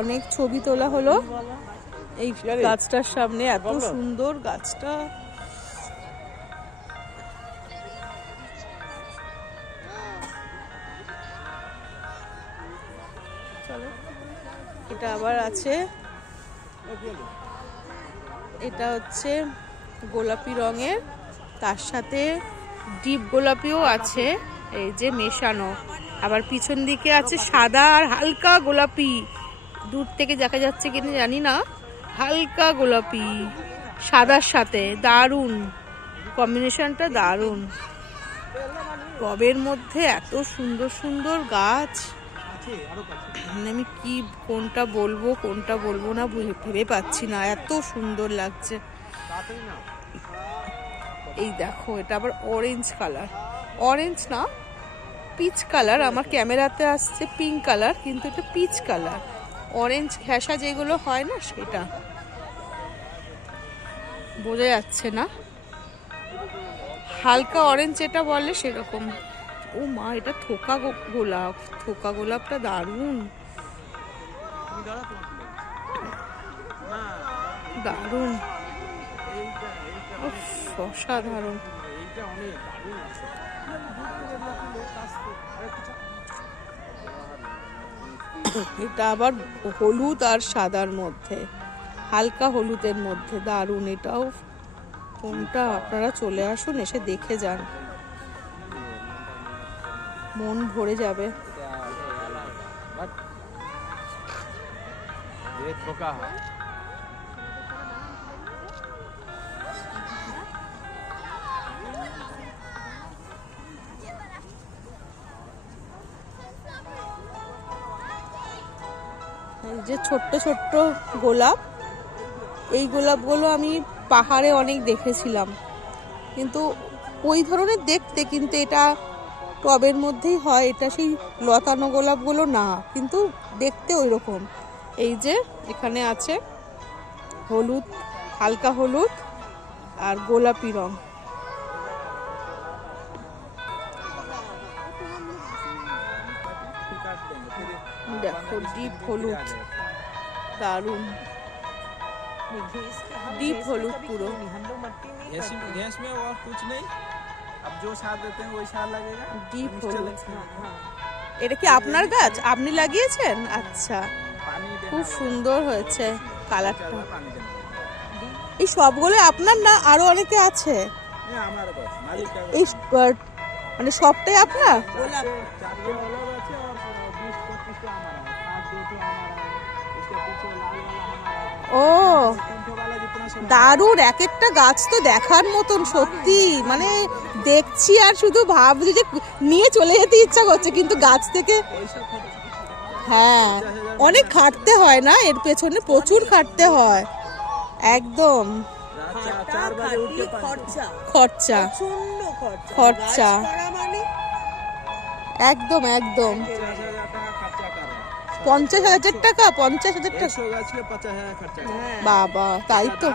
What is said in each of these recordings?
অনেক ছবি তোলা হলো। এই গাছটার সামনে এত সুন্দর গাছটা। এটা আবার আছে। এটা হচ্ছে গোলাপি রঙের। তার সাথে ডিপ গোলাপিও আছে এই যে মেশানো। আবার পিছন দিকে আছে সাদা আর হালকা গোলাপি। দূর থেকে দেখা যাচ্ছে কিনা জানি না। হালকা গোলাপি সাদার সাথে, দারুণ। কম্বিনেশনটা দারুণ। টবের মধ্যে এত সুন্দর সুন্দর গাছ। মানে আমি কি, কোনটা বলব কোনটা বলব না ভেবে পাচ্ছি না। এত সুন্দর লাগছে। এই দেখো, এটা আবার অরেঞ্জ কালার অরেঞ্জ না পিচ কালার আমার ক্যামেরাতে আসছে পিঙ্ক কালার কিন্তু এটা পিচ কালার অরেঞ্জ ঘেঁষা যেগুলো হয় না সেটা। বোঝা যাচ্ছে না। হালকা অরেঞ্জ যেটা বলে সেরকম। ও মা, এটা থোকা গোলাপ। থোকা গোলাপটা দারুণ। দারুণ। অসাধারণ। এটা আবার হলুদ আর সাদার মধ্যে হালকা হলুদের মধ্যে দারুণ এটাও কোনটা আপনারা চলে আসুন এসে দেখে যান মন ভরে যাবে ये ठोका है যে ছোট্ট ছোট্ট গোলাপ, এই গোলাপগুলো আমি পাহাড়ে অনেক দেখেছিলাম। কিন্তু ওই ধরনের দেখতে কিন্তু এটা টবের মধ্যেই হয়, এটা সেই লতানো গোলাপগুলো না, কিন্তু দেখতে ওই রকম এই যে এখানে আছে হলুদ, হালকা হলুদ আর গোলাপি রং। দেখো ডিপ হলুদ দারুণ ডিপ হলুদ পুরো गैस गैस में और कुछ नहीं अब जो सार देते हैं वही सार लगेगा ডিপ मिक्सचर হলুদ लगता है। এটা কি আপনার গাছ আপনি লাগিয়েছেন আচ্ছা पानी देना খুব সুন্দর হয়েছে কালারটা होगा, पानी देना এই সবগুলো আপনার না আরো অনেকে আছে ये हमारे पास मालिक का এই আহ, মানে সবটাই আপনার ও দারুর এক একটা গাছ তো দেখার মতন সত্যি। মানে দেখছি আর শুধু ভাবছি যে নিয়ে চলে যেতে ইচ্ছা করছে কিন্তু গাছ থেকে হ্যাঁ অনেক খাটতে হয় না? এর পেছনে প্রচুর খাটতে হয়। একদম। খরচা। খরচা। একদম একদম। পঞ্চাশ হাজার টাকা পঞ্চাশ হাজার টাকা। হ্যাঁ, বাবা তাই তো।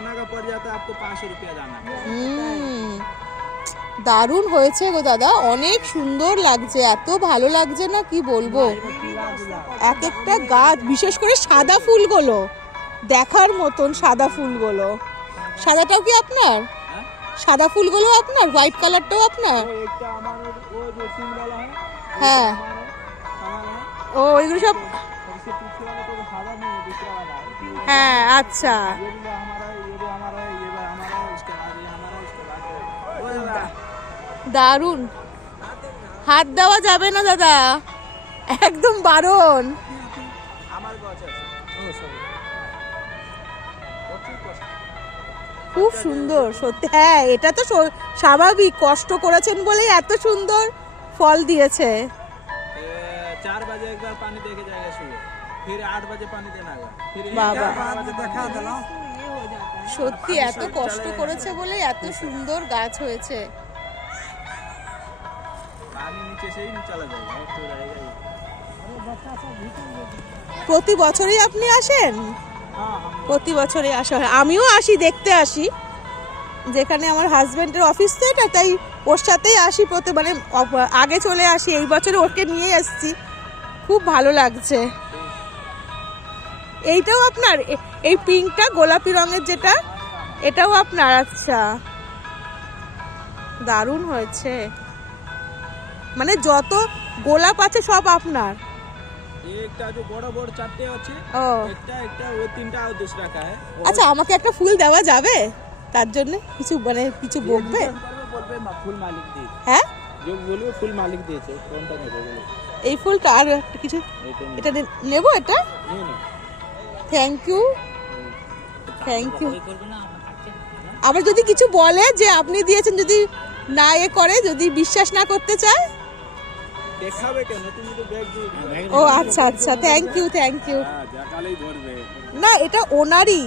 দারুণ হয়েছে গো দাদা অনেক সুন্দর লাগছে এত ভালো লাগছে না কি বলব? এক একটা গাছ বিশেষ করে সাদা ফুলগুলো দেখার মতন সাদা ফুলগুলো। সাদাটাও কি আপনার? সাদা ফুলগুলো আপনার? হোয়াইট কালারটাও আপনার? হ্যাঁ। ও এগুলো সব হ্যাঁ আচ্ছা। দারুণ। হাত দেওয়া যাবে না দাদা। একদম বারণ। খুব সুন্দর সত্যি। হ্যাঁ এটা তো স্বাভাবিক। কষ্ট করেছেন বলেই এত সুন্দর ফল দিয়েছে। চার বাজে একবার পানি দেখে যায় শুরু फिर आठ बजे पानी देना होगा फिर एक बाबा। बारह बजे दिखा देना সত্যি এত কষ্ট করেছে বলে এত সুন্দর গাছ হয়েছে पानी नीचे से ही चला जाएगा और फिर आएगा ये। প্রতি বছরই আপনি আসেন हाँ हम প্রতি বছরই আসা হয় আমিও আসি দেখতে আসি যেখানে আমার হাজবেন্ডের অফিস তো এটা তাই ওর সাথেই আসি প্রতি মানে অপ- আগে চলে আসি এই বছরে ওকে নিয়ে এসেছি খুব ভালো লাগছে এইটাও আপনার? এই পিঙ্কটা গোলাপি রঙের যেটা এটাও আপনার? আচ্ছা। দারুণ হয়েছে। মানে যত গোলাপ আছে সব আপনার। আচ্ছা আমাকে একটা ফুল দেওয়া যাবে? তার জন্য কিছু মানে কিছু বলবে হ্যাঁ? ফুল মালিক দিয়েছে এই ফুলটা আর কিছু এটা নেব এটা? থ্যাংক ইউ থ্যাংক ইউ আবার যদি কিছু বলে যে আপনি দিয়েছেন যদি না এ করে যদি বিশ্বাস না করতে চায়? দেখাবে কেন? তুমি তো ব্যাগ দিয়ে দিলে। ও আচ্ছা আচ্ছা। থ্যাংক ইউ থ্যাংক ইউ না এটা ওনারই।